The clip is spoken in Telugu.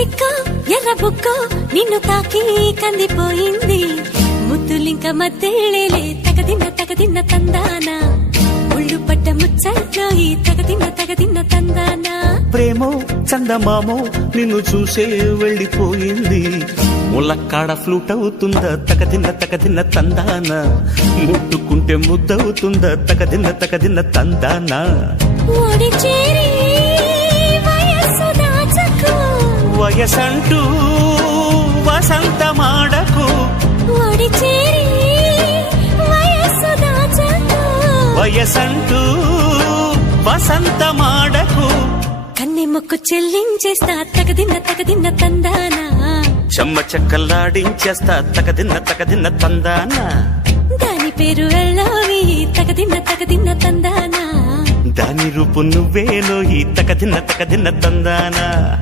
సిక్క ఎర్ర బుక్క నిన్ను తాకి కందిపోయింది. ముద్దులింక మద్దెళ్ళేలే తగదిన్న తగదిన్న తందానా. ఒళ్ళు పట్ట ముచ్చట్లో ఈ తగదిన్న తగదిన్న తందానా. ప్రేమో చందమామో నిన్ను చూసే వెళ్ళిపోయింది. ములక్కాడ ఫ్లూట్ అవుతుందా తకదిన్న తకదిన్న తందాన. ముట్టుకుంటే ముద్దవుతుందా తకదిన్న తకదిన్న తందాన. ఓడి చేరి వయస్సు దాచకు వయసంటూ వసంతమాడకు. కన్నె మొక్కు చెల్లించేస్తా తగదిన్న తగదిన్న తందానా. చెమ్మ చెక్కల్లాడించేస్తా తకదిన్న తకదిన్న తందాన. దాని పేరు వెళ్ళవి తగదిన్న తగదిన్న తందానా. దాని రూపు నువ్వేనో ఈ తకదిన్న తకదిన్న తందానా.